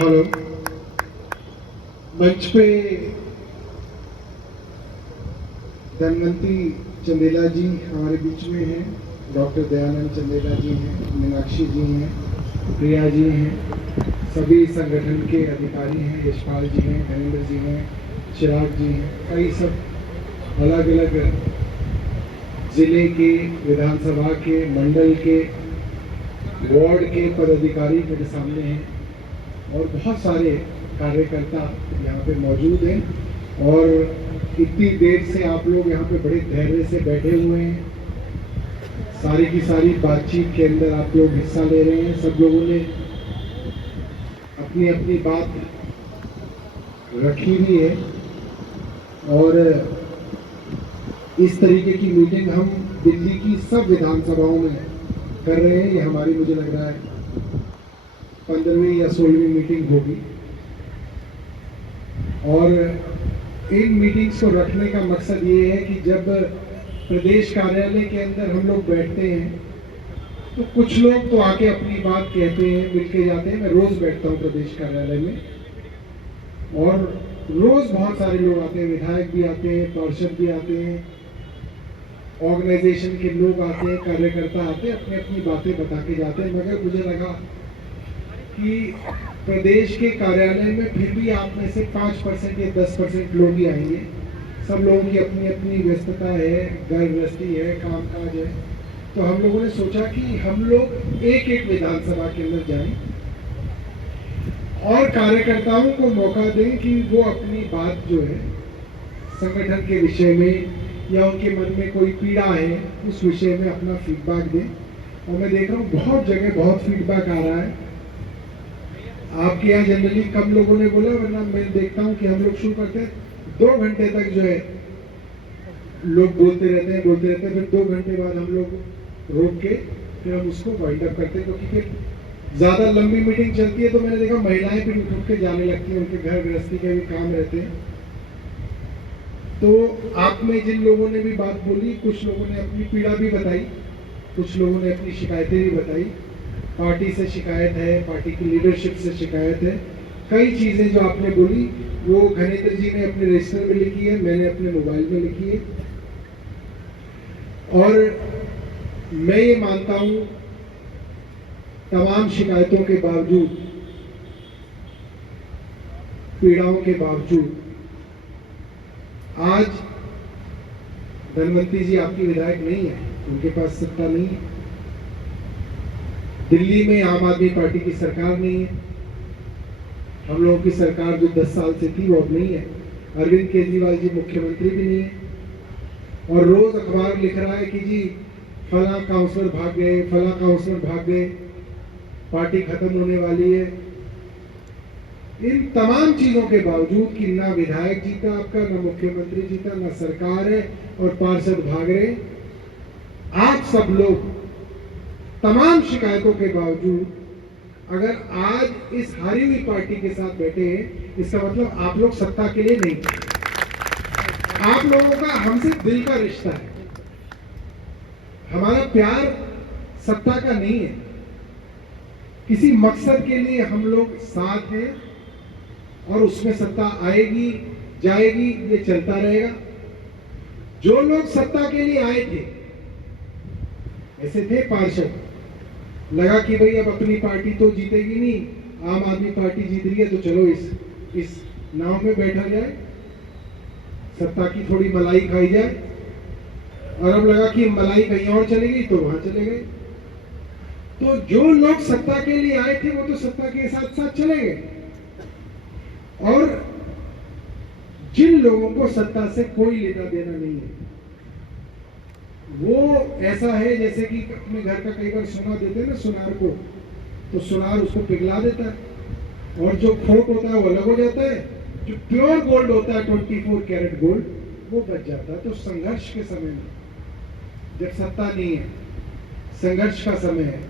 Hello. मंच पे धनवंती चंदेला जी हमारे बीच में हैं, डॉक्टर दयानंद चंदेला जी हैं, मीनाक्षी जी हैं, प्रिया जी हैं, सभी संगठन के अधिकारी हैं, यशपाल जी हैं, धनेन्द्र जी हैं, चिराग जी हैं, कई सब अलग अलग जिले के, विधानसभा के, मंडल के, वार्ड के पदाधिकारी मेरे सामने हैं और बहुत सारे कार्यकर्ता यहाँ पे मौजूद हैं और इतनी देर से आप लोग यहाँ पे बड़े धैर्य से बैठे हुए हैं। सारी की सारी बातचीत के अंदर आप लोग हिस्सा ले रहे हैं। सब लोगों ने अपनी अपनी बात रखी भी है और इस तरीके की मीटिंग हम दिल्ली की सब विधानसभाओं में कर रहे हैं। ये हमारी, मुझे लग रहा है, 15वीं या 16वीं मीटिंग होगी और इन मीटिंग्स को रखने का मकसद ये है कि जब प्रदेश कार्यालय के अंदर हम लोग बैठते हैं तो कुछ लोग तो आके अपनी बात कहते हैं, मिल के जाते हैं। मैं रोज बैठता हूँ प्रदेश कार्यालय में और रोज बहुत सारे लोग आते हैं, विधायक भी आते हैं, पार्षद भी आते हैं, ऑर्गेनाइजेशन के लोग आते हैं, कार्यकर्ता आते हैं, अपनी अपनी बातें बता के जाते हैं। मगर मुझे लगा कि प्रदेश के कार्यालय में फिर भी आप में से 5% या 10% लोग ही आएंगे। सब लोगों की अपनी अपनी व्यस्तता है, घर गृहस्थी है, कामकाज है। तो हम लोगों ने सोचा कि हम लोग एक एक विधानसभा के अंदर जाएं और कार्यकर्ताओं को मौका दें कि वो अपनी बात जो है संगठन के विषय में या उनके मन में कोई पीड़ा है उस विषय में अपना फीडबैक दें। और मैं देख रहा हूँ बहुत जगह बहुत फीडबैक आ रहा है। आपके यहाँ जनरली कम लोगों ने बोला, वरना मैं देखता हूँ कि हम लोग शुरू करते हैं 2 घंटे तक जो है लोग बोलते रहते हैं, फिर 2 घंटे बाद हम लोग रोक के फिर हम उसको वाइंड अप करते हैं, क्योंकि फिर ज़्यादा लंबी मीटिंग चलती है तो मैंने देखा महिलाएं फिर उठ के जाने लगती हैं, उनके घर गृहस्थी के भी काम रहते हैं। तो आप में जिन लोगों ने भी बात बोली, कुछ लोगों ने अपनी पीड़ा भी बताई, कुछ लोगों ने अपनी शिकायतें भी बताई। पार्टी से शिकायत है, पार्टी की लीडरशिप से शिकायत है। कई चीज़ें जो आपने बोली वो घनेन्द्र जी ने अपने रजिस्टर में लिखी है, मैंने अपने मोबाइल में लिखी है। और मैं ये मानता हूँ तमाम शिकायतों के बावजूद, पीड़ाओं के बावजूद, आज धनवंती जी आपकी विधायक नहीं है, उनके पास सत्ता नहीं है। दिल्ली में आम आदमी पार्टी की सरकार नहीं है। हम लोगों की सरकार जो 10 साल से थी वो अब नहीं है। अरविंद केजरीवाल जी मुख्यमंत्री भी नहीं है और रोज अखबार लिख रहा है कि जी फला काउंसलर भाग गए, फला काउंसलर भाग गए, पार्टी खत्म होने वाली है। इन तमाम चीजों के बावजूद कि ना विधायक जीता आपका, ना मुख्यमंत्री जीता, ना सरकार है और पार्षद भाग रहे, आप सब लोग तमाम शिकायतों के बावजूद अगर आज इस हारी हुई पार्टी के साथ बैठे हैं, इसका मतलब आप लोग सत्ता के लिए नहीं, आप लोगों का हमसे दिल का रिश्ता है। हमारा प्यार सत्ता का नहीं है, किसी मकसद के लिए हम लोग साथ हैं और उसमें सत्ता आएगी जाएगी, ये चलता रहेगा। जो लोग सत्ता के लिए आए थे, ऐसे थे पार्षद, लगा कि भाई अब अपनी पार्टी तो जीतेगी नहीं, आम आदमी पार्टी जीत रही है तो चलो इस नाव में बैठा जाए, सत्ता की थोड़ी मलाई खाई जाए। और अब लगा कि मलाई कहीं और चलेगी तो वहां चले गए। तो जो लोग सत्ता के लिए आए थे वो तो सत्ता के साथ साथ चले गए और जिन लोगों को सत्ता से कोई लेना देना नहीं है, वो ऐसा है जैसे कि अपने घर का कई बार सोना देते हैं ना सुनार को, तो सुनार उसको पिघला देता है और जो खोट होता है वो अलग हो जाता है, जो प्योर गोल्ड होता है 24 कैरेट गोल्ड वो बच जाता है। तो संघर्ष के समय में जब सत्ता नहीं है, संघर्ष का समय है,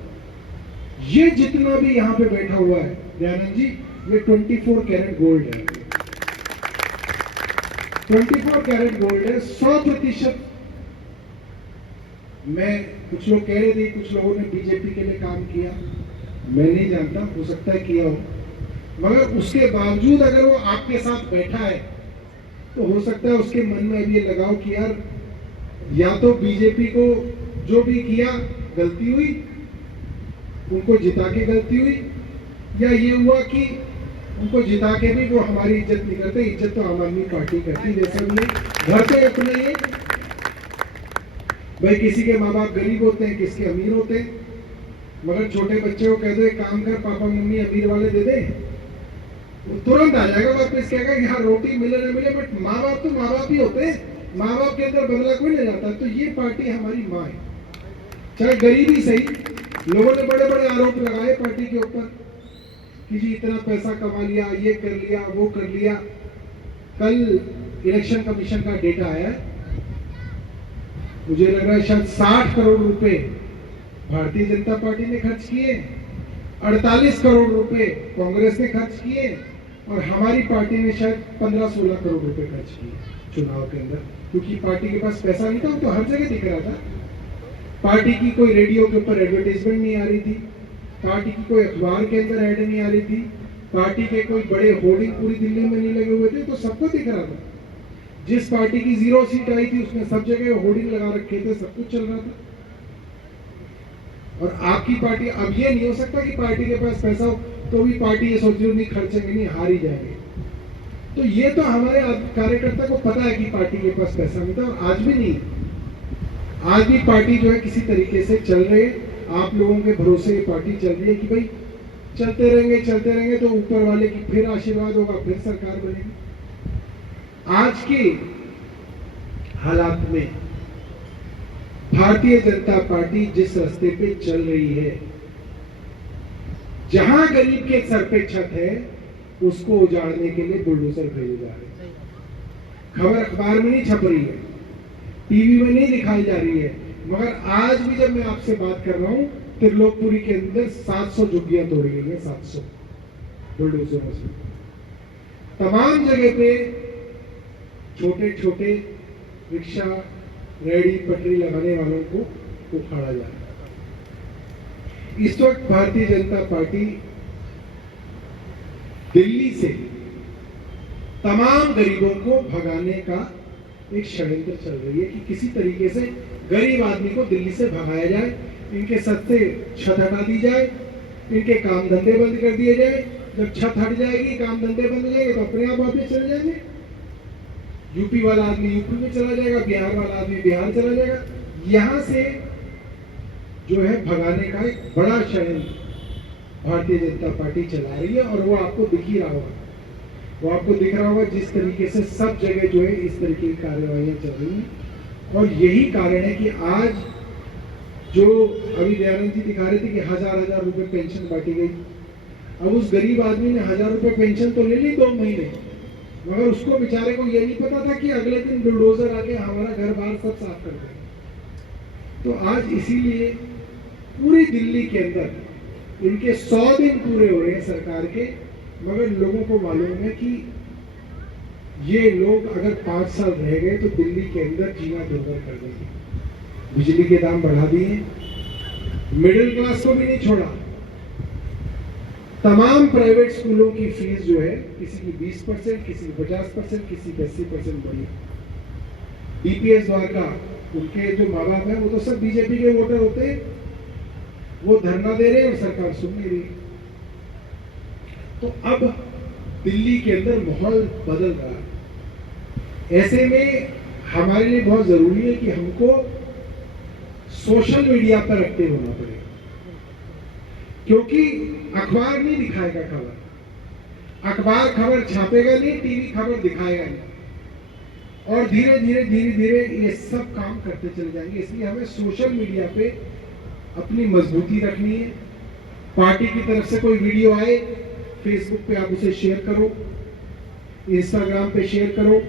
ये जितना भी यहाँ पे बैठा हुआ है दयानंद जी, ये 24 कैरेट गोल्ड है, 24 कैरेट गोल्ड है, 100%। मैं, कुछ लोग कह रहे थे कुछ लोगों ने बीजेपी के लिए काम किया, मैं नहीं जानता, हो सकता है किया हो, मगर उसके बावजूद अगर वो आपके साथ बैठा है तो हो सकता है उसके मन में अभी ये लगाओ कि यार या तो बीजेपी को जो भी किया गलती हुई, उनको जिता के गलती हुई, या ये हुआ कि उनको जिता के भी वो हमारी इज्जत नहीं करते। इज्जत तो आम आदमी पार्टी करती, जैसे हमने घर पे अपने ये भाई किसी के माँ बाप गरीब होते हैं, किसके अमीर होते हैं, मगर छोटे बच्चे को कह दो एक काम कर, पापा मम्मी अमीर वाले दे दे, वो तुरंत आ जाएगा वापस, कहेगा कि हाँ रोटी मिले ना मिले, बट माँ बाप तो माँ बाप ही होते हैं, माँ बाप के अंदर बदला कोई नहीं जाता। तो ये पार्टी हमारी माँ है, चाहे गरीब ही सही। लोगों ने बड़े बड़े आरोप लगाए पार्टी के ऊपर कि जी इतना पैसा कमा लिया, ये कर लिया, वो कर लिया। कल इलेक्शन कमीशन का डेटा आया, मुझे लग रहा है शायद 60 करोड़ रुपए भारतीय जनता पार्टी ने खर्च किए, 48 करोड़ रुपए कांग्रेस ने खर्च किए, और हमारी पार्टी ने शायद 15-16 करोड़ रुपए खर्च किए चुनाव के अंदर, क्योंकि पार्टी के पास पैसा नहीं था। तो हर जगह दिख रहा था, पार्टी की कोई रेडियो के ऊपर एडवर्टाइजमेंट नहीं आ रही थी, पार्टी की कोई अखबार के अंदर ऐड नहीं आ रही थी, पार्टी के कोई बड़े होर्डिंग पूरी दिल्ली में नहीं लगे हुए थे, तो सबको दिख रहा था। जिस पार्टी की 0 सीट आई थी उसमें सब जगह होर्डिंग लगा रखे थे, सब कुछ चल रहा था। और आपकी पार्टी, अब ये नहीं हो सकता कि पार्टी के पास पैसा हो तो भी पार्टी ये सोच रही नहीं खर्चेंगे नहीं, हार ही जाएंगे। तो ये तो हमारे कार्यकर्ता को पता है कि पार्टी के पास पैसा नहीं था, और आज भी नहीं। आज भी पार्टी जो है किसी तरीके से चल रही है, आप लोगों के भरोसे ये पार्टी चल रही है कि भाई चलते रहेंगे तो ऊपर वाले की फिर आशीर्वाद होगा, फिर सरकार बनेगी। आज के हालात में भारतीय जनता पार्टी जिस रास्ते पे चल रही है, जहां गरीब के सर पे छत है उसको उजाड़ने के लिए बुलडोजर भेजे जा रहे हैं। खबर अखबार में नहीं छप रही है, टीवी में नहीं दिखाई जा रही है, मगर आज भी जब मैं आपसे बात कर रहा हूं त्रिलोकपुरी के अंदर 700 झुग्गियां तोड़ी गई हैं, 700 बुलडोजरों से। तमाम जगह पे छोटे छोटे रिक्शा, रेहड़ी पटरी लगाने वालों को उखाड़ा जा रहा है। इस वक्त भारतीय जनता पार्टी दिल्ली से तमाम गरीबों को भगाने का एक षड्यंत्र चल रही है कि किसी तरीके से गरीब आदमी को दिल्ली से भगाया जाए, इनके सर से छत हटा दी जाए, इनके काम धंधे बंद कर दिए जाए। जब छत हट जाएगी, काम धंधे बंद हो जाएंगे तो अपने आप वापस चले जाएंगे। यूपी वाला आदमी यूपी में चला जाएगा, बिहार वाला आदमी बिहार चला जाएगा। यहां से जो है भगाने का एक बड़ा षड्यंत्र भारतीय जनता पार्टी चला रही है, और वो आपको दिख ही रहा होगा, वो आपको दिख रहा होगा जिस तरीके से सब जगह जो है इस तरीके की कार्यवाहियां चल रही हैं। और यही कारण है कि आज जो अभी दयानंद जी दिखा रहे थे कि 1000-1000 रुपए पेंशन बांटी गई। अब उस गरीब आदमी ने 1000 रुपए पेंशन तो ले ली 2 महीने, मगर उसको बेचारे को ये नहीं पता था कि अगले दिन बुलडोजर आके हमारा घर बार सब साफ कर देगा। तो आज इसीलिए पूरी दिल्ली के अंदर इनके 100 दिन पूरे हो रहे हैं सरकार के, मगर लोगों को मालूम है कि ये लोग अगर 5 साल रह गए तो दिल्ली के अंदर जीना दुर्भर कर देंगे। बिजली के दाम बढ़ा दिए, मिडिल क्लास को भी नहीं छोड़ा। तमाम प्राइवेट स्कूलों की फीस जो है किसी की 20%, किसी की 50%, किसी की 80% बढ़ी। डीपीएस द्वारका, उनके जो माँ बाप है वो तो सब बीजेपी के वोटर होते हैं, वो धरना दे रहे हैं और सरकार सुन नहीं रही। तो अब दिल्ली के अंदर माहौल बदल रहा है। ऐसे में हमारे लिए बहुत जरूरी है कि हमको सोशल मीडिया पर एक्टिव होना पड़ेगा, क्योंकि अखबार नहीं दिखाएगा खबर, अखबार खबर छापेगा नहीं, टीवी खबर दिखाएगा नहीं, और धीरे धीरे ये सब काम करते चले जाएंगे। इसलिए हमें सोशल मीडिया पे अपनी मजबूती रखनी है। पार्टी की तरफ से कोई वीडियो आए, फेसबुक पे आप उसे शेयर करो, इंस्टाग्राम पे शेयर करो,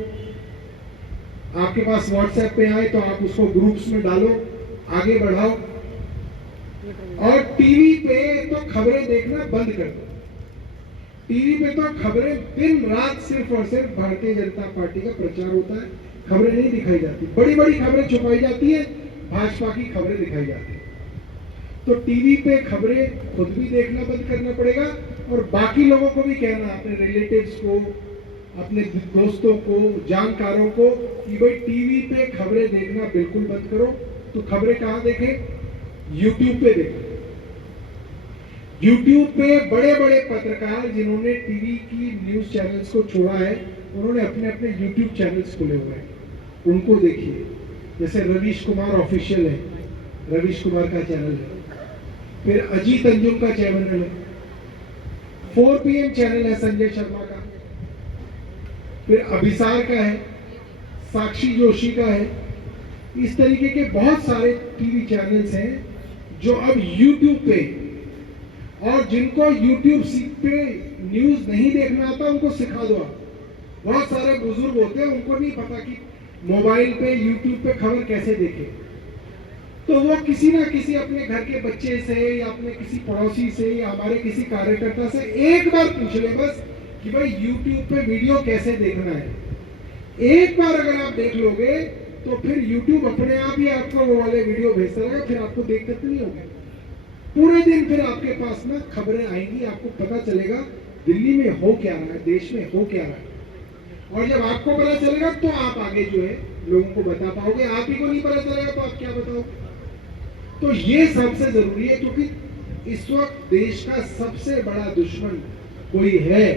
आपके पास व्हाट्सएप पे आए तो आप उसको ग्रुप्स में डालो, आगे बढ़ाओ। और टीवी पे तो खबरें देखना बंद कर दो। टीवी पे तो खबरें दिन रात सिर्फ और सिर्फ भारतीय जनता पार्टी का प्रचार होता है, खबरें नहीं दिखाई जाती। बड़ी बड़ी खबरें छुपाई जाती है, भाजपा की खबरें दिखाई जाती है। तो टीवी पे खबरें खुद भी देखना बंद करना पड़ेगा, और बाकी लोगों को भी कहना, अपने रिलेटिव्स को, अपने दोस्तों को, जानकारों को कि भाई टीवी पे खबरें देखना बिल्कुल बंद करो। तो खबरें कहाँ देखें? यूट्यूब पे देखें। यूट्यूब पे बड़े बड़े पत्रकार जिन्होंने टीवी की न्यूज चैनल्स को छोड़ा है, उन्होंने अपने अपने यूट्यूब चैनल्स खुले हुए हैं, उनको देखिए। जैसे रवीश कुमार ऑफिशियल है, रवीश कुमार का चैनल है। फिर अजीत अंजुम का चैनल है, 4 PM चैनल है संजय शर्मा का। फिर अभिसार का है, साक्षी जोशी का है। इस तरीके के बहुत सारे टीवी चैनल्स हैं जो अब यूट्यूब पे, और जिनको यूट्यूब पे न्यूज नहीं देखना आता उनको सिखा दो। बहुत सारे बुजुर्ग होते हैं, उनको नहीं पता कि मोबाइल पे यूट्यूब पे खबर कैसे देखे। तो वो किसी ना किसी अपने घर के बच्चे से या अपने किसी पड़ोसी से या हमारे किसी कार्यकर्ता से एक बार पूछ ले बस कि भाई यूट्यूब पे वीडियो कैसे देखना है। एक बार अगर आप देख लोगे तो फिर यूट्यूब अपने आप ही आपको वो वाले वीडियो भेजता रहेगा, फिर आपको दिक्कत नहीं होगी। पूरे दिन फिर आपके पास ना खबरें आएंगी, आपको पता चलेगा दिल्ली में हो क्या रहा है, देश में हो क्या रहा है। और जब आपको पता चलेगा तो आप आगे जो है लोगों को बता पाओगे। आप ही को नहीं पता चलेगा तो आप क्या बताओगे? तो ये सबसे जरूरी है, क्योंकि इस वक्त देश का सबसे बड़ा दुश्मन कोई है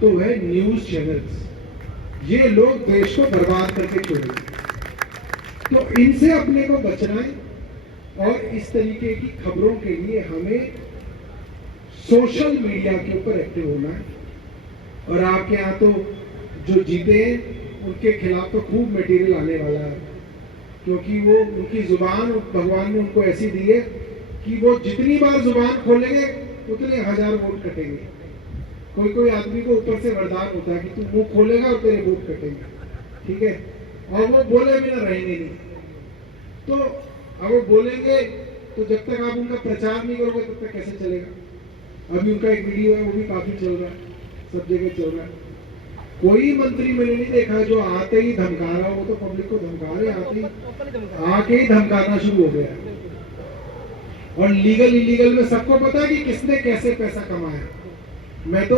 तो है न्यूज चैनल्स। ये लोग देश को बर्बाद करके छोड़ेंगे, तो इनसे अपने को बचना है। और इस तरीके की खबरों के लिए हमें सोशल मीडिया के ऊपर एक्टिव होना है। और आपके यहाँ तो जो जीते उनके खिलाफ तो खूब मटेरियल आने वाला है, क्योंकि वो उनकी जुबान भगवान ने उनको ऐसी दी है कि वो जितनी बार जुबान खोलेंगे उतने 1000 वोट कटेंगे। कोई कोई आदमी को ऊपर से वरदान होता है कि तू मुंह खोलेगा और तेरे वोट कटेंगे, ठीक है, और वो बोले बिना रहेंगे नहीं। तो अब वो बोलेंगे तो जब तक आप उनका प्रचार नहीं करोगे तब तक कैसे चलेगा? अभी उनका एक वीडियो है, वो भी काफी चल रहा है, सब जगह चल रहा है। कोई मंत्री मैंने नहीं देखा जो आते ही धमका रहा, वो तो पब्लिक को धमका रहे, आके ही धमकाना शुरू हो गया। और लीगल इलीगल में सबको पता है कि किसने कैसे पैसा कमाया। मैं तो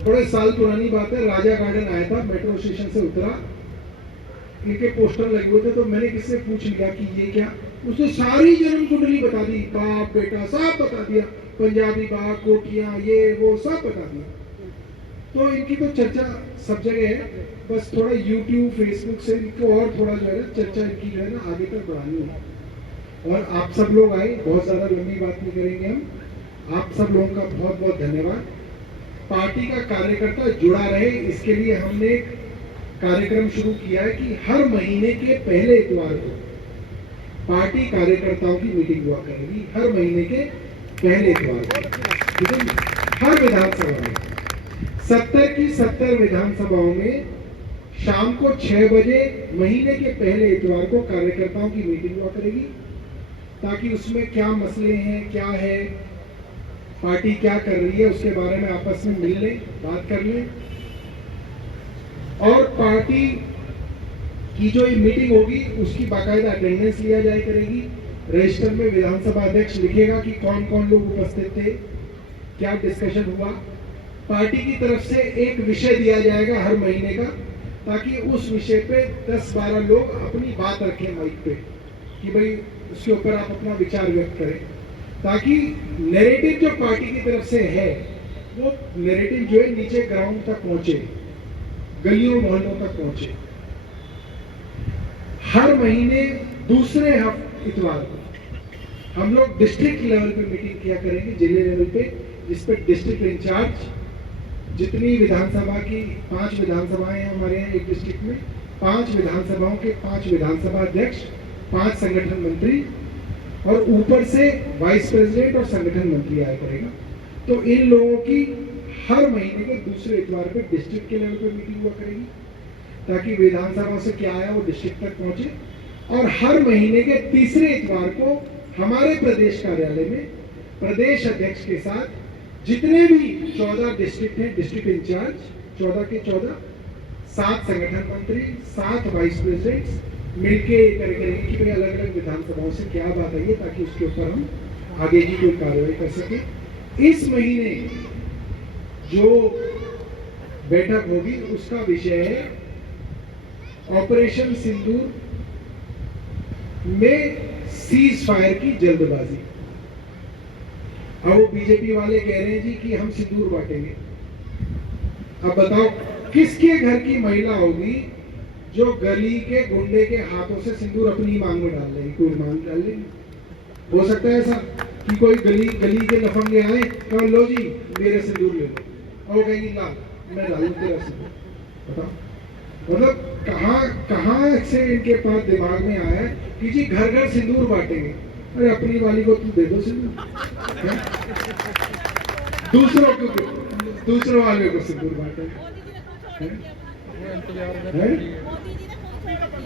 थोड़े साल पुरानी बात है, राजा गार्डन आया था, मेट्रो स्टेशन से उतरा, इनके पोस्टर लगे हुए थे, तो मैंने किससे पूछ लिया कि ये क्या? उसने सारी जन्म कुंडली बता दी, बाप बेटा सब बता दिया, पंजाबी बाग, कोठियां, ये वो सब बता दिया। तो इनकी तो चर्चा सब जगह है, बस थोड़ा यूट्यूब फेसबुक से इनको और थोड़ा जो है ना चर्चा इनकी जो है ना आगे तक बढ़ानी है। और आप सब लोग आए, बहुत ज्यादा लंबी बात नहीं करेंगे हम। आप सब लोगों का बहुत बहुत धन्यवाद। पार्टी का कार्यकर्ता जुड़ा रहे, इसके लिए हमने एक कार्यक्रम शुरू किया है कि हर महीने के पहले इतवार को पार्टी कार्यकर्ताओं की मीटिंग हुआ करेगी। हर महीने के पहले इतवार को, ठीक है, हर विधानसभा में 70 की 70 विधानसभाओं में शाम को 6 बजे महीने के पहले इतवार को कार्यकर्ताओं की मीटिंग हुआ करेगी, ताकि उसमें क्या मसले हैं, क्या है, पार्टी क्या कर रही है, उसके बारे में आपस में मिल लें, बात कर लें। और पार्टी की जो ये मीटिंग होगी उसकी बाकायदा अटेंडेंस लिया जाए करेगी। रजिस्टर में विधानसभा अध्यक्ष लिखेगा कि कौन कौन लोग उपस्थित थे, क्या डिस्कशन हुआ। पार्टी की तरफ से एक विषय दिया जाएगा हर महीने का, ताकि उस विषय पे 10-12 लोग अपनी बात रखें माइक पे कि भाई उसके ऊपर आप अपना विचार व्यक्त करें, ताकि नैरेटिव जो पार्टी की तरफ से है वो नैरेटिव जो है नीचे ग्राउंड तक पहुंचे, गलियों मोहल्लों तक पहुंचे। हर महीने दूसरे इतवार को हम लोग डिस्ट्रिक्ट लेवल पे मीटिंग किया करेंगे, जिले लेवल पे, जिसपे डिस्ट्रिक्ट इंचार्ज, जितनी विधानसभा की 5 विधानसभाएं हैं हमारे यहाँ एक डिस्ट्रिक्ट में, 5 विधानसभाओं के 5 विधानसभा अध्यक्ष, 5 संगठन मंत्री और ऊपर से वाइस प्रेसिडेंट और संगठन मंत्री आया करेगा। तो इन लोगों की हर महीने के दूसरे इतवार पे डिस्ट्रिक्ट के लेवल पे मीटिंग हुआ करेगी, ताकि विधानसभा से क्या आया वो डिस्ट्रिक्ट तक पहुंचे। और हर महीने के तीसरे इतवार को हमारे प्रदेश कार्यालय में प्रदेश अध्यक्ष के साथ जितने भी 14 डिस्ट्रिक्ट हैं, डिस्ट्रिक्ट इंचार्ज 14 के 14, 7 संगठन मंत्री, 7 वाइस प्रेसिडेंट्स मिलके करेंगे कि भाई अलग अलग विधानसभाओं से क्या बात आई है, ताकि उसके ऊपर हम आगे की कोई कार्रवाई कर सके। इस महीने जो बैठक होगी उसका विषय है ऑपरेशन सिंदूर में सीज फायर की जल्दबाजी। अब वो बीजेपी वाले कह रहे हैं जी कि हम सिंदूर बांटेंगे। अब बताओ किसके घर की महिला होगी जो गली के गुंडे के हाथों से सिंदूर अपनी मांग में डाल लेगी? कोई मांग डाल लेगी? हो सकता है ऐसा कि कोई गली के लफंगे आए और लो जी मेरे सिंदूर ले लो, और वो कहेगी ला मैं डालू तेरा सिंदूर। बताओ मतलब कहाँ से इनके पास दिमाग में आया कि जी घर घर सिंदूर बांटेंगे। अरे अपनी वाली को तू दे दो सिंदूर, दूसरों वाले को सिंदूर बांटेंगे।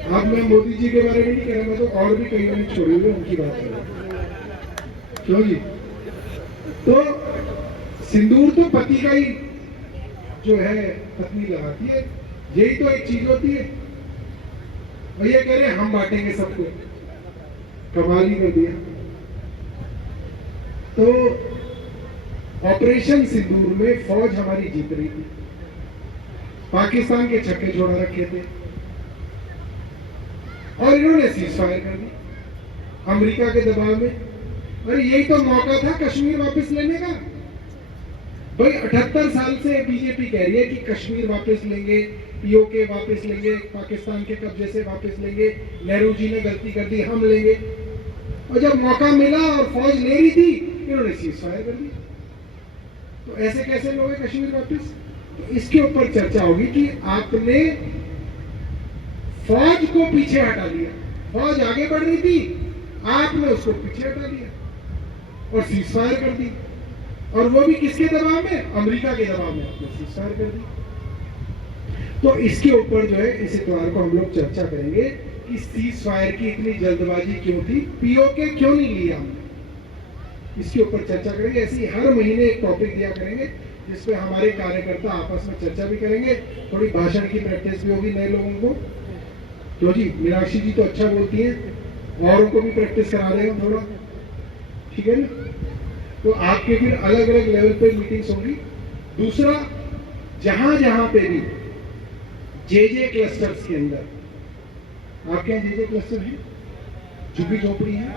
अब मैं मोदी जी के बारे में नहीं कह रहा, मैं तो और भी कई मैंने छोड़े हुए उनकी बात कर रहा हूँ। क्यों जी? तो सिंदूर तो पति का ही जो है पत्नी लगाती है, यही तो एक चीज होती है। भैया कह रहे हम बांटेंगे सबको, कमाल ही कर दिया। तो ऑपरेशन सिंदूर में फौज हमारी जीत रही थी, पाकिस्तान के छक्के छोड़ा रखे थे और इन्होंने सीज फायर कर दी अमेरिका के दबाव में। अरे यही तो मौका था कश्मीर वापस लेने का। भाई 78 साल से बीजेपी कह रही है कि कश्मीर वापस लेंगे, पीओके वापस लेंगे, पाकिस्तान के कब्जे से वापस लेंगे, नेहरू जी ने गलती कर दी हम लेंगे। और जब मौका मिला और फौज ले रही थी इन्होंने सीज फायर कर दी। तो ऐसे कैसे लोगे कश्मीर वापस? तो इसके ऊपर चर्चा होगी कि आपने फौज को पीछे हटा दिया, फौज आगे बढ़ रही थी आपने उसको पीछे हटा दिया और सीज फायर कर दी। और वो भी किसके दबाव में? अमेरिका के दबाव में आपने सीज फायर कर दी। तो इसके ऊपर जो है इस इतवार को हम लोग चर्चा करेंगे कि सीज फायर की इतनी जल्दबाजी क्यों थी, पीओके क्यों नहीं लिया हमने, इसके ऊपर चर्चा करेंगे। ऐसे ही हर महीने एक टॉपिक दिया करेंगे जिसपे हमारे कार्यकर्ता आपस में चर्चा भी करेंगे, थोड़ी भाषण की प्रैक्टिस भी होगी नए लोगों को। क्यों जी? मीनाक्षी जी तो अच्छा बोलती हैं, औरों को भी प्रैक्टिस करा देगा थोड़ा, ठीक है ना? तो आपके फिर अलग अलग लेवल पे मीटिंग्स होंगी। दूसरा, जहां जहां पे भी जे क्लस्टर्स के अंदर, आपके यहाँ जे क्लस्टर है, झुग्गी झोपड़ी है,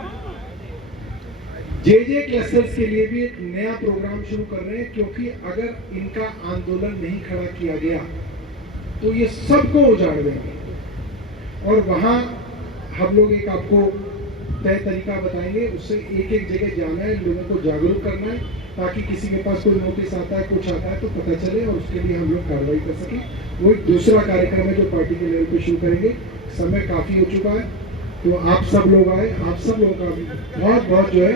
जे क्लस्टर्स के लिए भी एक नया प्रोग्राम शुरू कर रहे हैं, क्योंकि अगर इनका आंदोलन नहीं खड़ा किया गया तो ये सबको उजाड़ देंगे। और वहां हम लोग एक आपको तय तरीका बताएंगे, उससे एक एक जगह जाना है, लोगों को जागरूक करना है, ताकि किसी के पास कोई नोटिस आता है, कुछ आता है तो पता चले और उसके लिए हम लोग कार्रवाई कर सकें। वो एक दूसरा कार्यक्रम है जो पार्टी के लेवल पे शुरू करेंगे। समय काफी हो चुका है, तो आप सब लोग आए, आप सब लोगों का भी बहुत बहुत जो है,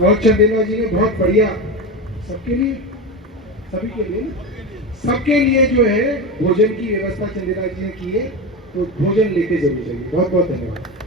और चंदेला जी ने बहुत बढ़िया सबके लिए, सभी के लिए, सबके लिए जो है भोजन की व्यवस्था चंदेला जी ने की है, तो भोजन लेके जरूर जाइए। बहुत बहुत धन्यवाद।